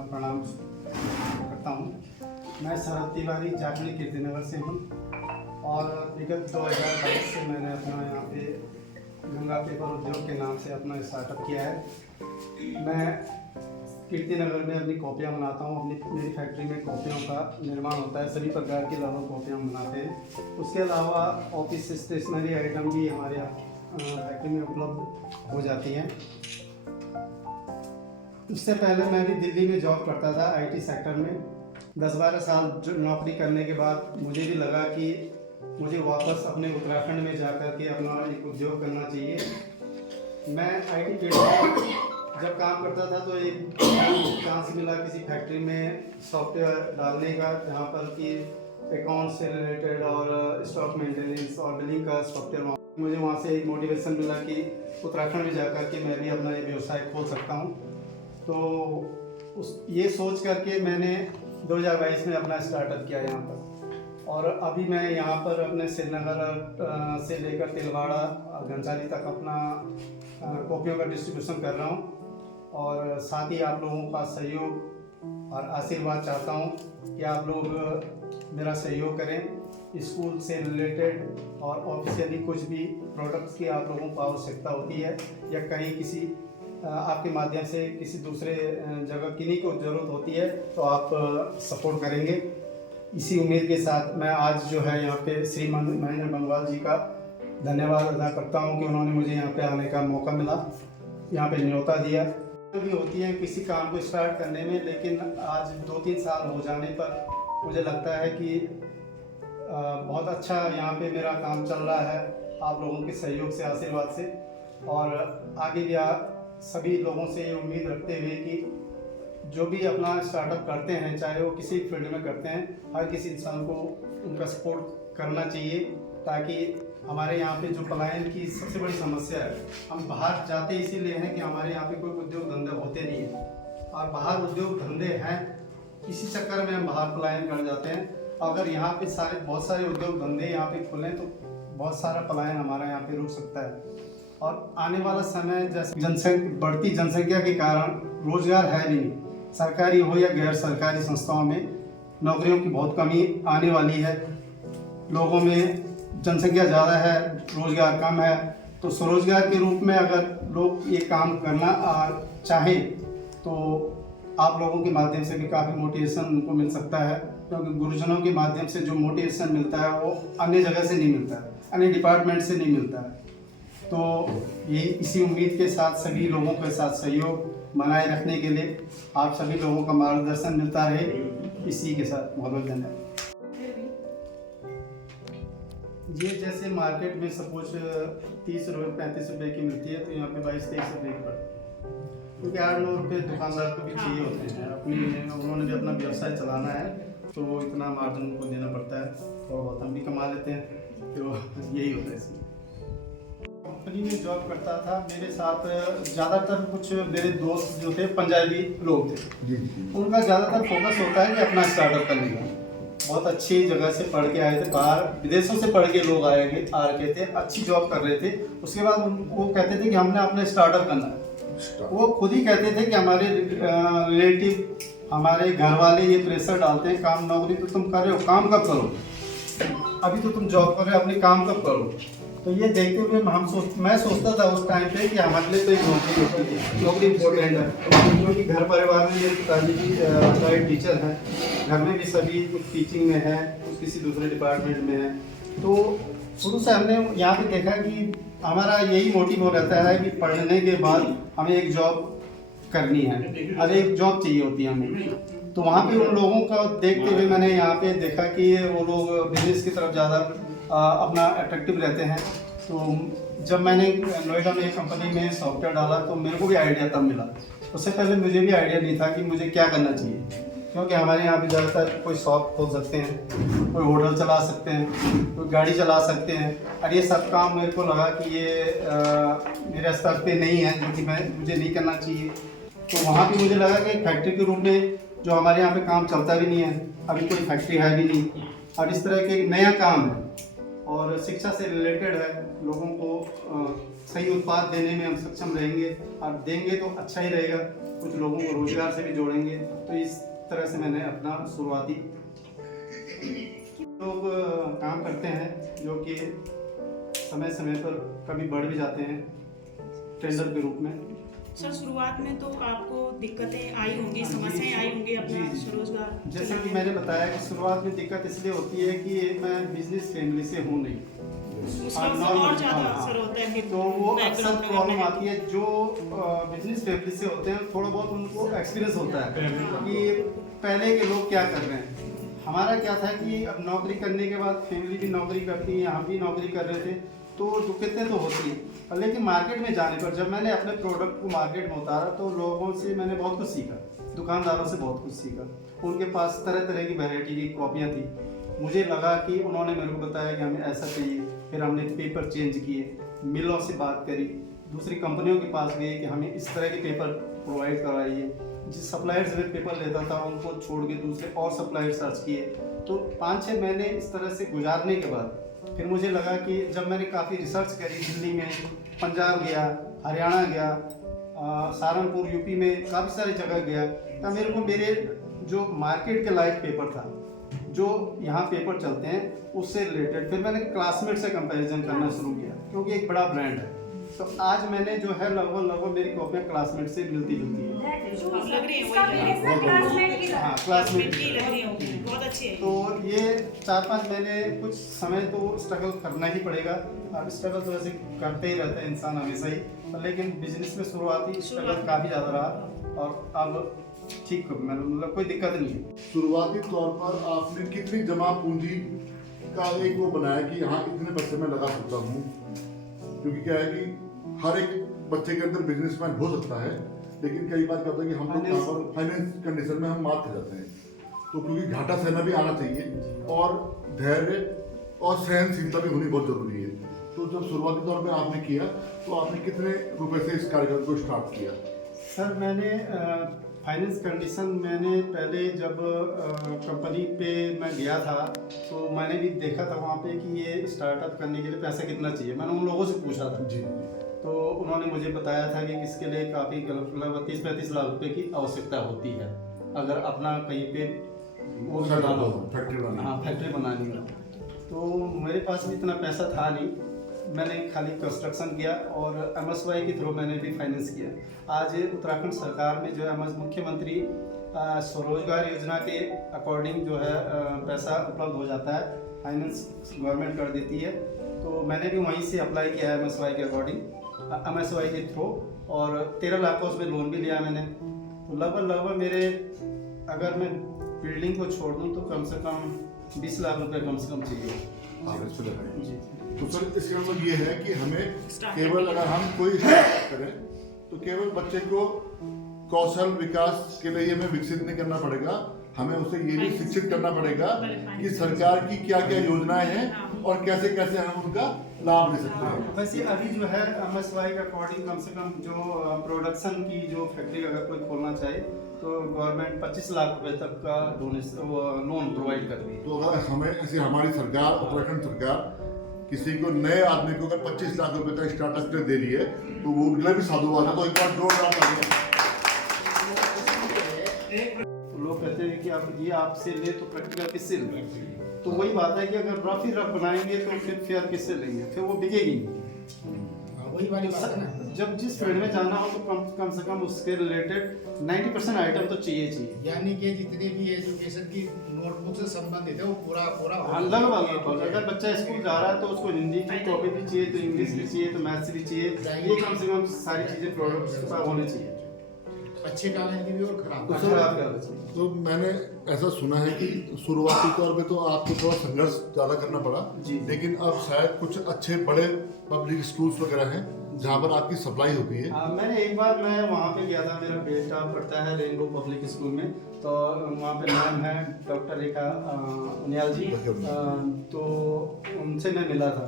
अपना प्रणाम करता हूँ। मैं शरद तिवारी जाखनी कीर्तिनगर से हूँ और विगत 2022 से मैंने अपना यहाँ पे गंगा पेपर उद्योग के नाम से अपना स्टार्टअप किया है। मैं कीर्तिनगर में अपनी कॉपियाँ बनाता हूँ। मेरी फैक्ट्री में कॉपियों का निर्माण होता है, सभी प्रकार की लगभग कॉपियाँ बनाते हैं। उसके अलावा ऑफिस स्टेशनरी आइटम भी हमारे यहाँ फैक्ट्री में उपलब्ध हो जाती हैं। उससे पहले मैं भी दिल्ली में जॉब करता था आईटी सेक्टर में। 10-12 साल नौकरी करने के बाद मुझे भी लगा कि मुझे वापस अपने उत्तराखंड में जाकर के अपना एक उद्योग करना चाहिए। मैं आईटी फील्ड में जब काम करता था तो एक चांस मिला किसी फैक्ट्री में सॉफ्टवेयर डालने का, जहाँ पर कि अकाउंट से रिलेटेड और स्टॉक मेंटेनेंस और बिलिंग का सॉफ्टवेयर। मुझे वहाँ से एक मोटिवेशन मिला कि उत्तराखंड में जाकर के मैं भी अपना ये व्यवसाय खोल सकता हूँ। तो ये सोच करके मैंने 2022 में अपना स्टार्टअप किया यहाँ पर। और अभी मैं यहाँ पर अपने श्रीनगर से लेकर तिलवाड़ा और घनसाली तक अपना कॉपियों का डिस्ट्रीब्यूशन कर रहा हूँ। और साथ ही आप लोगों का सहयोग और आशीर्वाद चाहता हूँ कि आप लोग मेरा सहयोग करें। स्कूल से रिलेटेड और ऑफिशियली कुछ भी प्रोडक्ट्स की आप लोगों को आवश्यकता होती है या कहीं किसी आपके माध्यम से किसी दूसरे जगह किन्हीं को ज़रूरत होती है तो आप सपोर्ट करेंगे। इसी उम्मीद के साथ मैं आज जो है यहाँ पे श्री महेंद्र बंगवाल जी का धन्यवाद अदा करता हूँ कि उन्होंने मुझे यहाँ पे आने का मौका मिला, यहाँ पे न्योता दिया। भी होती है किसी काम को स्टार्ट करने में, लेकिन आज 2-3 साल हो जाने पर मुझे लगता है कि बहुत अच्छा यहाँ पे मेरा काम चल रहा है आप लोगों के सहयोग से, आशीर्वाद से। और आगे भी सभी लोगों से ये उम्मीद रखते हुए कि जो भी अपना स्टार्टअप करते हैं, चाहे वो किसी फील्ड में करते हैं, हर किसी इंसान को उनका सपोर्ट करना चाहिए, ताकि हमारे यहाँ पे जो पलायन की सबसे बड़ी समस्या है, हम बाहर जाते इसीलिए हैं कि हमारे यहाँ पे कोई उद्योग धंधे होते नहीं हैं और बाहर उद्योग धंधे हैं, इसी चक्कर में हम बाहर पलायन कर जाते हैं। अगर यहाँ पे बहुत सारे उद्योग धंधे यहाँ पे खुलें तो बहुत सारा पलायन हमारा यहाँ पे रुक सकता है। और आने वाला समय जैसे बढ़ती जनसंख्या के कारण रोजगार है नहीं, सरकारी हो या गैर सरकारी संस्थाओं में नौकरियों की बहुत कमी आने वाली है। लोगों में जनसंख्या ज़्यादा है, रोजगार कम है, तो स्वरोजगार के रूप में अगर लोग ये काम करना चाहें तो आप लोगों के माध्यम से भी काफ़ी मोटिवेशन उनको मिल सकता है, क्योंकि गुरुजनों के माध्यम से जो मोटिवेशन मिलता है वो अन्य जगह से नहीं मिलता है, अन्य डिपार्टमेंट से नहीं मिलता है। तो ये इसी उम्मीद के साथ सभी लोगों के साथ सहयोग बनाए रखने के लिए आप सभी लोगों का मार्गदर्शन मिलता रहे, इसी के साथ बहुत बहुत धन्यवाद। ये जैसे मार्केट में सपोज 30 रुपये 35 रुपये की मिलती है तो यहाँ पे 22-23 रुपये की पड़ती है, क्योंकि 8-9 रुपये दुकानदार को भी चाहिए होते हैं। उन्होंने भी अपना व्यवसाय चलाना है तो इतना मार्जिन उनको देना पड़ता है, थोड़ा बहुत हम भी कमा लेते हैं, तो यही होता है। इसमें कंपनी में जॉब करता था, मेरे साथ ज़्यादातर कुछ मेरे दोस्त जो थे पंजाबी लोग थे, उनका ज़्यादातर फोकस होता है कि अपना स्टार्टअप करने का। बहुत अच्छी जगह से पढ़ के आए थे, बाहर विदेशों से पढ़ के लोग आ रहे थे, अच्छी जॉब कर रहे थे। उसके बाद वो कहते थे कि हमने अपना स्टार्टअप करना है। वो खुद ही कहते थे कि हमारे रिलेटिव, हमारे घर वाले ये प्रेशर डालते हैं, काम नौकरी तो तुम कर रहे हो, काम कब करो, अभी तो तुम जॉब कर रहे हो, अपने काम कब करो। तो ये देखते हुए मैं सोचता था उस टाइम पे कि हमारे लिए तो एक नौकरी होती है, नौकरी इम्पोर्टेंट है, क्योंकि घर परिवार में मेरे पिताजी भी प्राइवेट टीचर हैं, घर में भी सभी कुछ टीचिंग में है, कुछ किसी दूसरे डिपार्टमेंट में है। तो शुरू से हमने यहाँ पे देखा कि हमारा यही मोटिव हो रहता है कि पढ़ने के बाद हमें एक जॉब करनी है, अरे एक जॉब चाहिए होती है हमें। तो वहाँ पे उन लोगों का देखते हुए मैंने यहाँ पे देखा कि वो लोग बिजनेस की तरफ ज़्यादा अपना अट्रैक्टिव रहते हैं। तो जब मैंने नोएडा में एक कंपनी में सॉफ्टवेयर डाला तो मेरे को भी आइडिया तब मिला। उससे पहले मुझे भी आइडिया नहीं था कि मुझे क्या करना चाहिए, क्योंकि हमारे यहाँ भी ज़्यादातर कोई शॉप खोल सकते हैं, कोई होटल चला सकते हैं, कोई गाड़ी चला सकते हैं, और ये सब काम मेरे को लगा कि ये मेरे स्तर पे नहीं है, जो कि मुझे नहीं करना चाहिए। तो वहाँ भी मुझे लगा कि फैक्ट्री के रूप में जो हमारे यहाँ पे काम चलता भी नहीं है, अभी कोई फैक्ट्री है भी नहीं, और इस तरह के नया काम है और शिक्षा से रिलेटेड है, लोगों को सही उत्पाद देने में हम सक्षम रहेंगे और देंगे तो अच्छा ही रहेगा, कुछ लोगों को रोजगार से भी जोड़ेंगे। तो इस तरह से मैंने अपना शुरुआती लोग काम करते हैं जो कि समय समय पर कभी बढ़ भी जाते हैं टेंडर के रूप में। सर शुरुआत में तो आपको दिक्कतें आई होंगी, समस्याएं आई होंगी अपना स्वरोजगार। जैसे कि मैंने बताया कि शुरुआत में दिक्कत इसलिए होती है कि मैं बिजनेस फैमिली से हूँ नहीं, और ज़्यादा असर होता है, तो वो अक्सर प्रॉब्लम आती है। जो बिजनेस फैमिली से होते हैं थोड़ा बहुत उनको एक्सपीरियंस होता है कि पहले के लोग क्या कर रहे हैं। हमारा क्या था कि अब नौकरी करने के बाद फैमिली भी नौकरी करती है, हम भी नौकरी कर रहे थे, तो दिक्कतें तो होती है। लेकिन मार्केट में जाने पर जब मैंने अपने प्रोडक्ट को मार्केट में उतारा तो लोगों से मैंने बहुत कुछ सीखा, दुकानदारों से बहुत कुछ सीखा। उनके पास तरह तरह की वैरायटी की कॉपियाँ थी। मुझे लगा कि उन्होंने मेरे को बताया कि हमें ऐसा चाहिए, फिर हमने पेपर चेंज किए, मिलों से बात करी, दूसरी कंपनियों के पास गए कि हमें इस तरह के पेपर प्रोवाइड करवाइए। जिस सप्लायर से मैं पेपर लेता था उनको छोड़ के दूसरे और सप्लायर सर्च किए। तो 5-6 महीने इस तरह से गुजारने के बाद फिर मुझे लगा कि जब मैंने काफ़ी रिसर्च करी, दिल्ली में, पंजाब गया, हरियाणा गया, सहारनपुर यूपी में काफ़ी सारी जगह गया, तब मेरे को मेरे जो मार्केट के लायक पेपर था, जो यहाँ पेपर चलते हैं उससे रिलेटेड, फिर मैंने क्लासमेट से कंपैरिजन करना शुरू किया क्योंकि एक बड़ा ब्रांड है। तो आज मैंने जो है लगभग मेरी कॉपियाँ क्लासमेट से मिलती जुलती हैं। लग रही है हाँ, क्लासमेट की लग रही होंगी, बहुत अच्छी है। तो ये 4-5 महीने कुछ समय तो स्ट्रगल करना ही पड़ेगा। अब स्ट्रगल तो वैसे करते ही रहता है इंसान हमेशा ही, लेकिन बिजनेस में शुरुआती स्ट्रगल काफ़ी ज़्यादा रहा और अब ठीक मतलब कोई दिक्कत नहीं है। शुरुआती तौर पर आपने कितनी जमा पूंजी का एक वो बनाया कि हाँ इतने पैसे मैं लगा सकता हूँ, क्योंकि क्या है कि हर एक बच्चे के अंदर बिजनेसमैन हो सकता है, लेकिन कई बार क्या होता है कि हम लोग फाइनेंस कंडीशन में हम मात खा जाते हैं। तो क्योंकि घाटा सहना भी आना चाहिए और धैर्य और सहनशीलता भी होनी बहुत जरूरी है। तो जब शुरुआती तौर पर आपने किया तो आपने कितने रुपए से इस कार्यक्रम को स्टार्ट किया? सर मैंने फाइनेंस कंडीशन मैंने पहले जब कंपनी पे मैं गया था तो मैंने भी देखा था वहाँ पे कि ये स्टार्टअप करने के लिए पैसा कितना चाहिए। मैंने उन लोगों से पूछा था जी, तो उन्होंने मुझे बताया था कि इसके लिए काफ़ी लगभग 30-35 लाख रुपए की आवश्यकता होती है अगर अपना कहीं पे वो फैक्ट्री बनानी हो। तो मेरे पास भी इतना पैसा था नहीं, मैंने खाली कंस्ट्रक्शन किया और MSY के थ्रू मैंने भी फाइनेंस किया। आज उत्तराखंड सरकार में जो है मुख्यमंत्री स्वरोजगार योजना के अकॉर्डिंग जो है पैसा उपलब्ध हो जाता है, फाइनेंस गवर्नमेंट कर देती है। तो मैंने भी वहीं से अप्लाई किया है MSY के अकॉर्डिंग, MSY के थ्रू, और 13 लाख का उसमें लोन भी लिया मैंने। तो लगभग मेरे अगर मैं बिल्डिंग को छोड़ दूँ तो कम से कम 20 लाख रुपए कम से कम चाहिए जी। तो सर इसका मतलब ये है कि हमें केवल अगर हम कोई स्टार्टअप करें तो केवल बच्चे को कौशल विकास के लिए हमें विकसित नहीं करना पड़ेगा, हमें उसे ये भी शिक्षित करना पड़ेगा कि सरकार की क्या क्या योजनाएं हैं और कैसे कैसे हम उनका लाभ ले सकते हैं। वैसे अभी जो है MSY के अकॉर्डिंग कम से कम जो प्रोडक्शन की जो फैक्ट्री अगर कोई खोलना चाहे तो गवर्नमेंट 25 लाख रुपए तक का लोन प्रोवाइड कर रही है। तो अगर हमें ऐसे हमारी सरकार, उत्तराखंड सरकार किसी को नए आदमी को अगर 25 लाख रुपए का स्टार्टअप दे रही है तो वो उनके लिए भी साधुवाद है। तो एक बार जोरदार तालियां। लोग कहते हैं कि आप ये आपसे ले तो प्रैक्टिकल किससे लें? तो वही बात है कि अगर रफ ही रफ बनाएंगे तो फिर फेयर किससे लेंगे, फिर वो बिकेगी नहीं। वही वाली बात है ना, जब जिस फील्ड में जाना हो तो कम से कम उसके रिलेटेड 90% आइटम तो चाहिए। यानी कि जितनी भी एजुकेशन की नोटबुक से संबंधित है वो पूरा लगभग अगर बच्चा स्कूल जा रहा है तो उसको हिंदी की कॉपी भी चाहिए, तो इंग्लिश भी चाहिए, तो मैथ्स भी चाहिए, ये कम से कम सारी चीज़ें प्रोडक्ट होने चाहिए। अच्छे टैलेंट की भी और खराब तो मैंने ऐसा सुना है कि शुरुआती तौर पे तो आपको थोड़ा संघर्ष ज़्यादा करना पड़ा जी, लेकिन अब शायद कुछ अच्छे बड़े पब्लिक स्कूल्स वगैरह हैं जहाँ पर आपकी सप्लाई होती है। मैंने एक बार मैं वहाँ पे गया था, मेरा बेटा पढ़ता है रेनबो पब्लिक स्कूल में, तो वहाँ पे मैम है डॉक्टर रेखा उनियाल जी, तो उनसे मैं मिला था।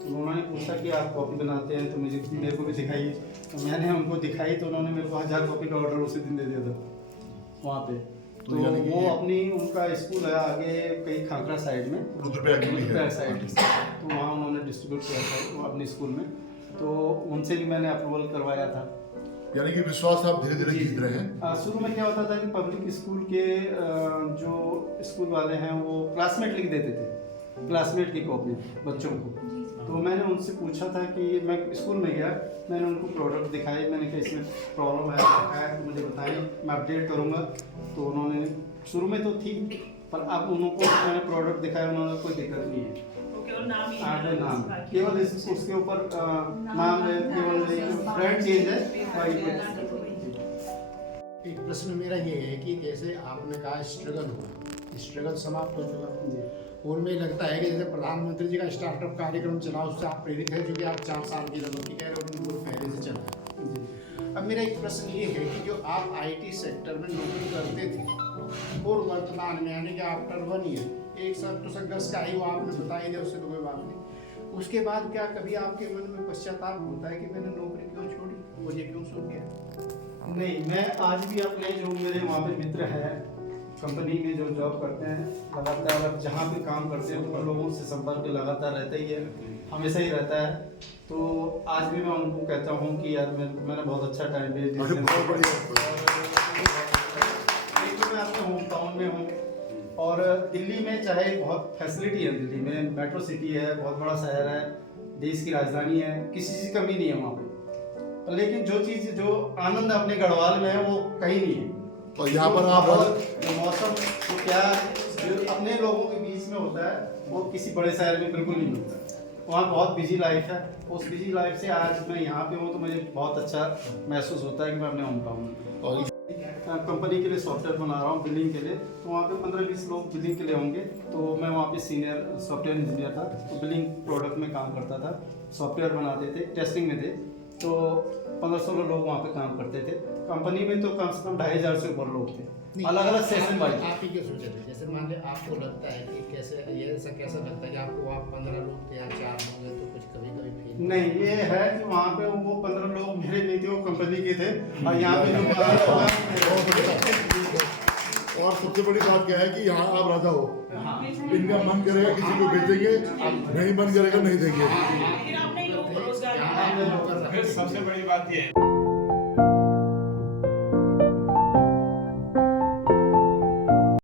तो उन्होंने पूछा कि आप कॉपी बनाते हैं तो मेरे को भी दिखाइए। तो मैंने उनको दिखाई तो उन्होंने मेरे को 1000 कॉपी का ऑर्डर उसी दिन दे दिया था वहाँ पे। तो वो अपनी उनका स्कूल है आगे कहीं खाकरा साइड में, रुद्रप्रयाग साइड, तो वहाँ उन्होंने डिस्ट्रीब्यूट किया था अपने स्कूल में। तो उनसे भी मैंने अप्रूवल करवाया था। यानी कि विश्वास आप धीरे धीरे जी, जीत रहे हैं। शुरू में क्या होता था कि पब्लिक स्कूल के जो स्कूल वाले हैं वो क्लासमेट लिख देते थे, क्लासमेट की कॉपी बच्चों को। तो मैंने उनसे पूछा था कि मैं स्कूल में गया, मैंने उनको प्रोडक्ट दिखाई, मैंने कहा इसमें प्रॉब्लम है तो मुझे बताइए, मैं अपडेट करूँगा। तो उन्होंने शुरू में तो थी, पर अब उनको मैंने प्रोडक्ट दिखाया, उन्होंने कोई दिक्कत नहीं है। तो केवल नाम ही आगे है, नाम बाकी- केवल उसके ऊपर नाम है, केवल ब्रांड चेंज है। एक प्रश्न मेरा ये है कि जैसे आपने कहा स्ट्रगल हुआ, स्ट्रगल समाप्त हो चुका, और मुझे लगता है कि जैसे प्रधानमंत्री जी का स्टार्टअप कार्यक्रम चला, उससे आप प्रेरित है, जो कि आप 4 साल की लंबी कह रहे हो, उनको पहले से चल रहा है। अब मेरा एक प्रश्न ये है कि जो आप IT सेक्टर में नौकरी करते थे और वर्तमान में यानी कि आफ्टर 1 ईयर, एक साल तो संघर्ष का ही वो आपने बता ही दिया, उससे तो कोई बात नहीं, उसके बाद क्या कभी आपके मन में पश्चाताप होता है कि मैंने नौकरी क्यों छोड़ी और ये क्यों छूट गया? नहीं, मैं आज भी अपने जो मेरे वहाँ पे मित्र हैं कंपनी में जो जॉब करते हैं, लगातार अब जहाँ पे काम करते हैं उन लोगों से संपर्क लगातार रहता ही है, हमेशा ही रहता है। तो आज भी मैं उनको कहता हूँ कि यार मैंने बहुत अच्छा टाइम अरे दिया। बहुत बढ़िया। मैं अपने होम टाउन में हूँ, और दिल्ली में चाहे बहुत फैसिलिटी है, दिल्ली में मेट्रो सिटी है, बहुत बड़ा शहर है, देश की राजधानी है, किसी चीज़ की कमी नहीं है वहाँ पे। लेकिन जो आनंद अपने गढ़वाल में है वो कहीं नहीं है। और यहाँ पर आप जो मौसम, जो प्यार जो अपने लोगों के बीच में होता है वो किसी बड़े शहर में बिल्कुल नहीं मिलता। वहाँ बहुत बिजी लाइफ है, उस बिजी लाइफ से आज मैं यहाँ पे हूँ तो मुझे बहुत अच्छा महसूस होता है कि मैं अपने होम टाउन में और कंपनी के लिए सॉफ्टवेयर बना रहा हूँ बिलिंग के लिए। तो वहाँ पे 15-20 लोग बिलिंग के लिए होंगे। तो मैं वहाँ पे सीनियर सॉफ्टवेयर इंजीनियर था, तो बिलिंग प्रोडक्ट में काम करता था, सॉफ्टवेयर बनाते थे, टेस्टिंग में थे। तो 15-16 लोग वहाँ पे काम करते थे। कंपनी में तो कम से कम 2500 से ऊपर लोग थे, अलग अलग सेशन वाइज। आप ही क्यों सोचे थे, जैसे मान लिया आपको लगता है कि कैसे ये ऐसा कैसा लगता है कि आपको आप 15 लोग थे या 4 होंगे तो कुछ कभी कभी फील नहीं, ये है कि वहाँ पे वो 15 लोग मेरे नहीं थे, वो कंपनी के थे, और यहाँ पे जो 15 लोग हैं। और सबसे बड़ी बात क्या है कि यहाँ आप राजा हो, हाँ। इनका मन करेगा किसी को भेजेंगे, नहीं मन करेगा नहीं देंगे। फिर आपने लोगों को रोजगार यहाँ दिया। नौकर रखे। सबसे बड़ी बात यह है